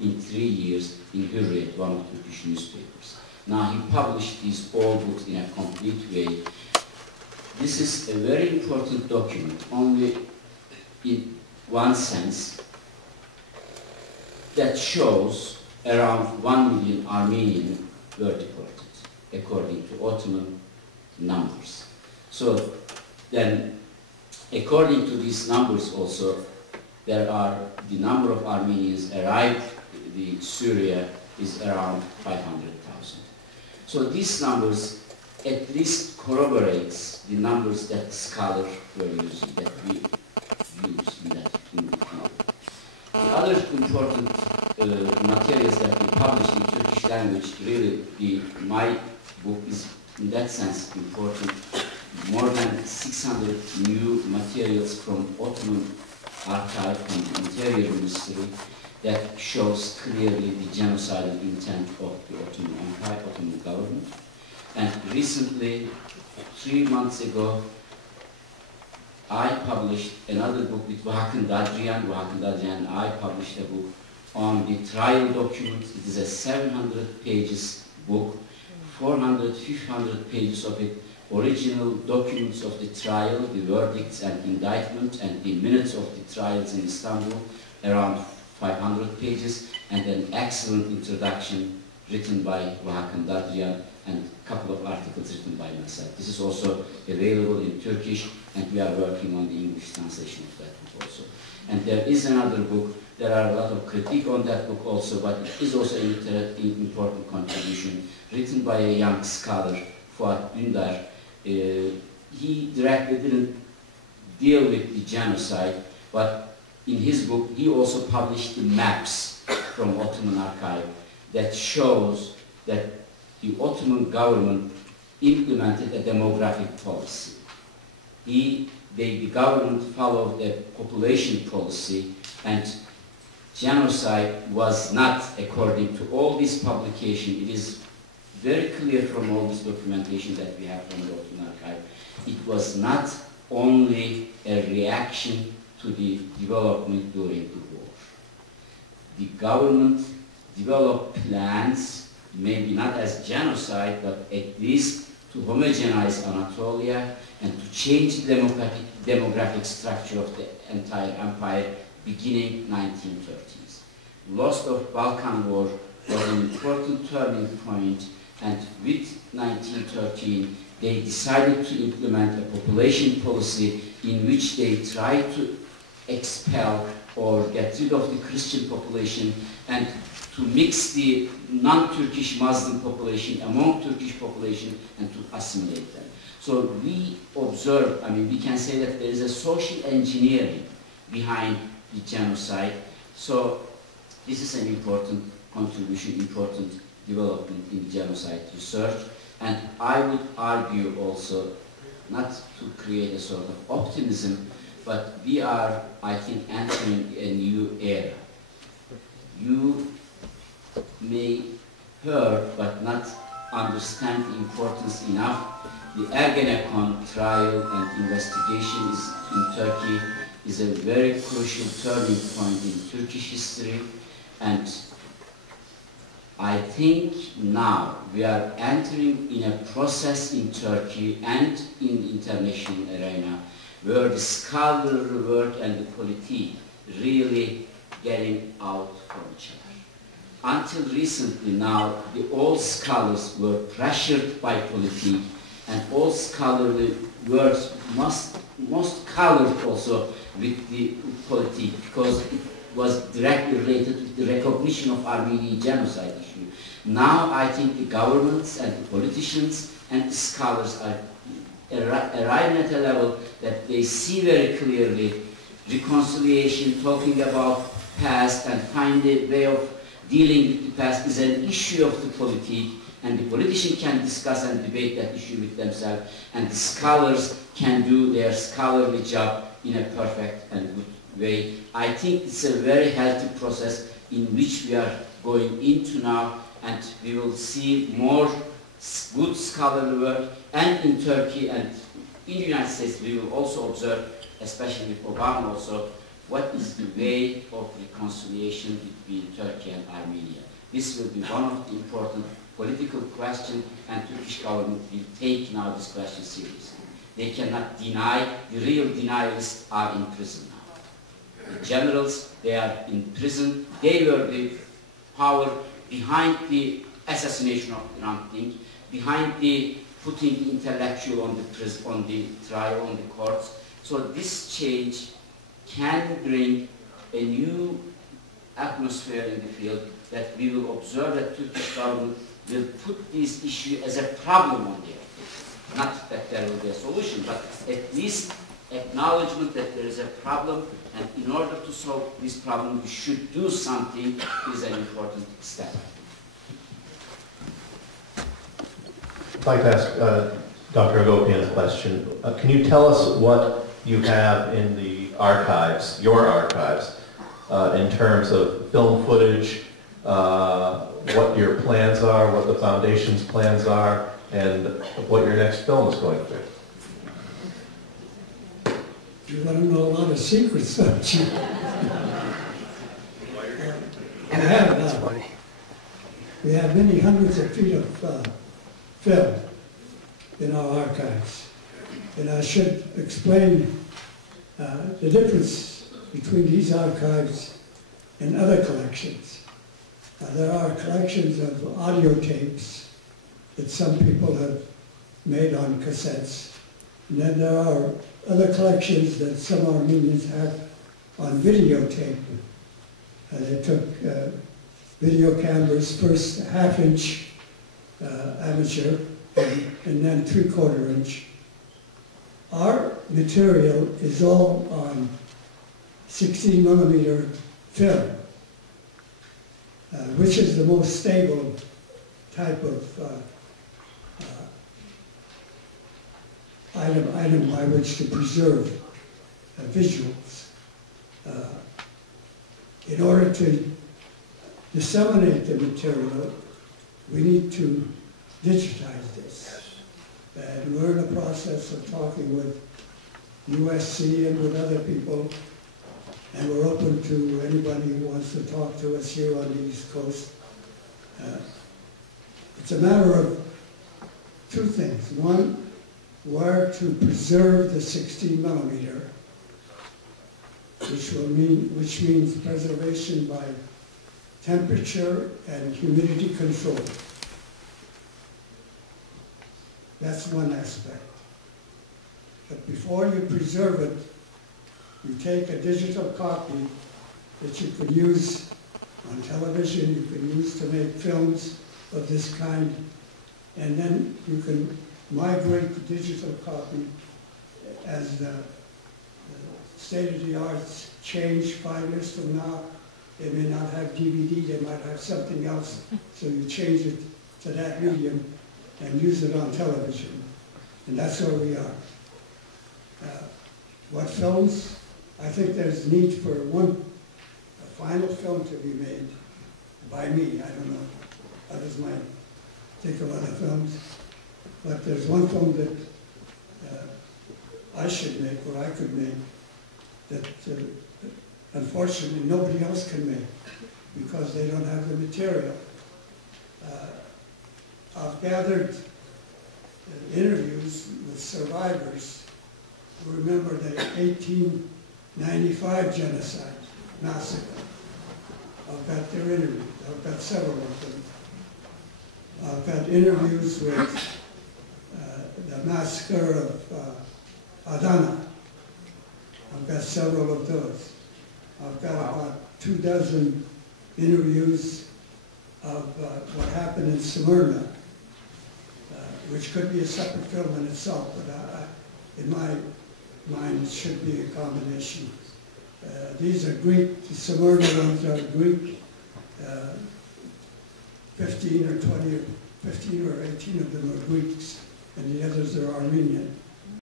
in 3 years in Hürriyet, one of Turkish newspapers. Now he published these all books in a complete way. This is a very important document, only in one sense, that shows around 1 million Armenians were deported, according to Ottoman numbers. So then, according to these numbers also, there are the number of Armenians arrived in Syria is around 500,000. So these numbers at least corroborates the numbers that scholars were using, that we use in that. The other important materials that we published in Turkish language, really my book is in that sense important. More than 600 new materials from Ottoman archive and Interior Ministry that shows clearly the genocidal intent of the Ottoman Empire, Ottoman government. And recently, 3 months ago, I published another book with Vakın Dadrian. Vakın Dadrian and I published a book on the trial documents. It is a 700 pages book, 400, 500 pages of it, original documents of the trial, the verdicts and indictment, and the minutes of the trials in Istanbul, around 500 pages, and an excellent introduction written by Vakın Dadrian and a couple of articles written by myself. This is also available in Turkish, and we are working on the English translation of that book also. And there is another book. There are a lot of critique on that book also, but it is also an important contribution written by a young scholar, Fuat Dündar. He directly didn't deal with the genocide, but in his book he also published the maps from Ottoman archive that shows that the Ottoman government implemented a demographic policy. The government followed a population policy, and genocide was not, according to all this publication, it is very clear from all this documentation that we have from the Ottoman archive, it was not only a reaction to the development during the war. The government developed plans, maybe not as genocide, but at least to homogenize Anatolia and to change the demographic structure of the entire empire beginning 1930s. Loss of Balkan War was an important turning point, and with 1913 they decided to implement a population policy in which they tried to expel or get rid of the Christian population and to mix the non-Turkish Muslim population among Turkish population and to assimilate them. So we observe, we can say that there is a social engineering behind the genocide. So this is an important contribution, important development in genocide research. And I would argue also, not to create a sort of optimism, but we are, I think, entering a new era. You may hear but not understand the importance enough. The Ergenekon trial and investigation in Turkey is a very crucial turning point in Turkish history, and I think now we are entering in a process in Turkey and in the international arena where the scholarly work and the politique really getting out from each other. Until recently now, all scholars were pressured by politique, and all scholarly works most colored also with the politique, because it was directly related to the recognition of Armenian genocide issue. Now I think the governments and the politicians and the scholars are arriving at a level that they see very clearly reconciliation, talking about past and find a way of dealing with the past is an issue of the politique, and the politician can discuss and debate that issue with themselves, and the scholars can do their scholarly job in a perfect and good way. I think it's a very healthy process in which we are going into now, and we will see more good scholarly work, and in Turkey and in the United States we will also observe, especially for Van also, what is the way of reconciliation between Turkey and Armenia. This will be one of the important political questions, and Turkish government will take now this question seriously. They cannot deny, the real denialists are in prison now. The generals, they are in prison. They were the power behind the assassination of Hrant Dink, behind the putting the intellectual on the trial, on the courts. So this change can bring a new atmosphere in the field, that we will observe that Turkish government will put this issue as a problem on the field. Not that there will be a solution, but at least acknowledgement that there is a problem, and in order to solve this problem, we should do something, is an important step. I'd like to ask Dr. Hagopian a question. Can you tell us what you have in the archives, your archives, in terms of film footage, what your plans are, what the Foundation's plans are, and what your next film is going to be? You want to know a lot of secrets, don't you? We have many hundreds of feet of film in our archives. And I should explain the difference between these archives and other collections. There are collections of audio tapes that some people have made on cassettes. And then there are other collections that some Armenians have on videotape. They took video cameras, first half-inch amateur, and then 3/4 inch. Our material is all on 16mm film, which is the most stable type of item by which to preserve visuals. In order to disseminate the material, we need to digitize this. And we're in the process of talking with USC and with other people, and we're open to anybody who wants to talk to us here on the East Coast. It's a matter of two things. One, where to preserve the 16mm, which means preservation by temperature and humidity control. That's one aspect. But before you preserve it, you take a digital copy that you can use on television, you can use to make films of this kind, and then you can migrate the digital copy as the state-of-the-arts change 5 years from now. They may not have DVD, they might have something else, so you change it to that medium and use it on television. And that's where we are. What films? I think there's need for a final film to be made by me. I don't know, others might think of other films. But there's one film that I should make, or I could make, that unfortunately nobody else can make because they don't have the material. I've gathered interviews with survivors who remember the 1895 genocide massacre. I've got their interviews. I've got several of them. I've got interviews with the massacre of Adana. I've got several of those. I've got about 24 interviews of what happened in Smyrna, which could be a separate film in itself, but in my mind it should be a combination. These are Greek, the Smyrna ones are Greek, 15 or 18 of them are Greeks, and the others are Armenian.